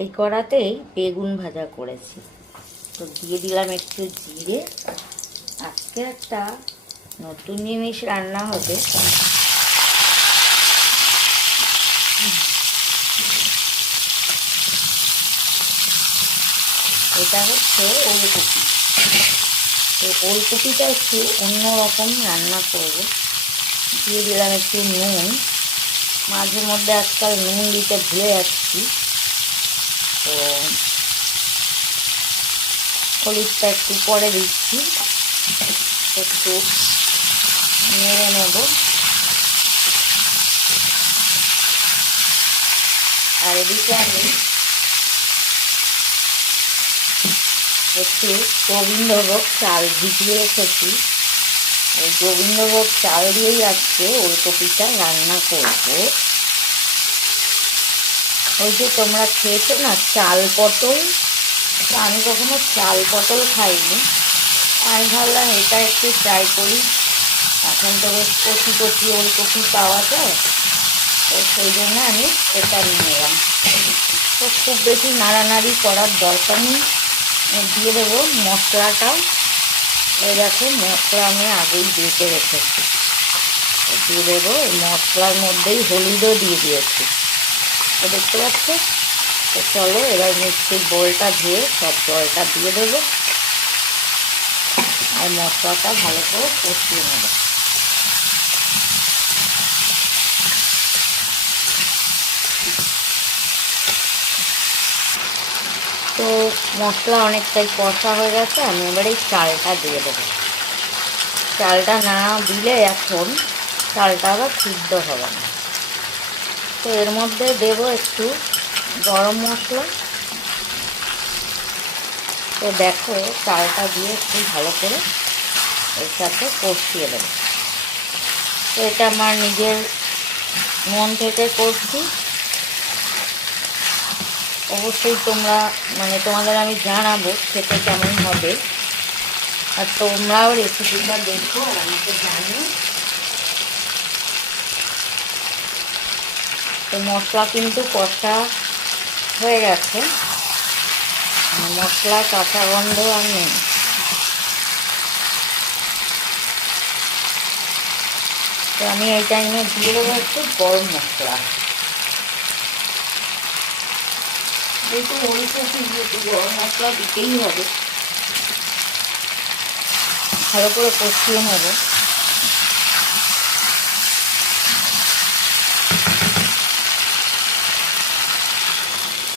এই কড়াতেই বেগুন ভাজা করেছি, তো দিয়ে দিলাম একটু জিরে। আজকে একটা নতুন জিনিস রান্না হবে। এটা হচ্ছে ওলকপি। তো ওলকপিটা একটু অন্যরকম রান্না করব। দিয়ে দিলাম একটু নুন। মাঝে মধ্যে আজকাল নুন দিতে ভুলে যাচ্ছি, তো হলুদটা একটু পরে দিচ্ছি। একটু নেড়ে নেব। আর এদিকে আমি একটু গোবিন্দভোগ চাল ভিজিয়ে রেখেছি। ওই গোবিন্দভোগ চাল দিয়েই আজকে ওলকপিটা রান্না করব। ওই যে তোমরা খেয়েছো না চাল পটল, আমি কখনো চাল পটল খাইনি। আমি ভাবলাম এটা একটু ট্রাই করি। এখন তো বেশ কচি কচি ওলকপি পাওয়া যায়, তো সেই জন্য আমি এটা নিয়ে এলাম। তো খুব বেশি নাড়ানাড়ি করার দরকার নেই। দিয়ে দেবো মশলাটাও। এই দেখো মশলা আমি আগেই বেটে রেখেছি, দিয়ে দেবো। এই মশলার মধ্যেই হলুদও দিয়ে দিয়েছি, তো দেখতে পাচ্ছ। তো চলো এবার মিক্সির বোলটা ধুয়ে সব জলটা দিয়ে দেবো, আর মশলাটা ভালো করে কষিয়ে নেব। তো মশলা অনেকটাই কষা হয়ে গেছে, আমি এবার এই চালটা দিয়ে দেবো। চালটা না দিলে এখন চালটা আবার সিদ্ধ হবে না। তো এর মধ্যে দেবো একটু গরম মশলা। তো দেখো চালটা দিয়ে একটু ভালো করে এর সাথে কষিয়ে দেবো। তো এটা আমার নিজের মন থেকে করছি। অবশ্যই তোমরা তোমাদের আমি জানাবো খেতে কেমন হবে, আর তোমরাও রেসিপিটা দেখো আর আমাকে জানিও। তো মশলা কিন্তু কষা হয়ে গেছে, মশলা কাঁচা গন্ধ আর নেই। তো আমি এই টাইমে দিয়ে দেবো একটু গরম মশলা। যেহেতু ওলকপি একটু গরম মশলা দিতেই হবে। ভালো করে কষিয়ে নেব।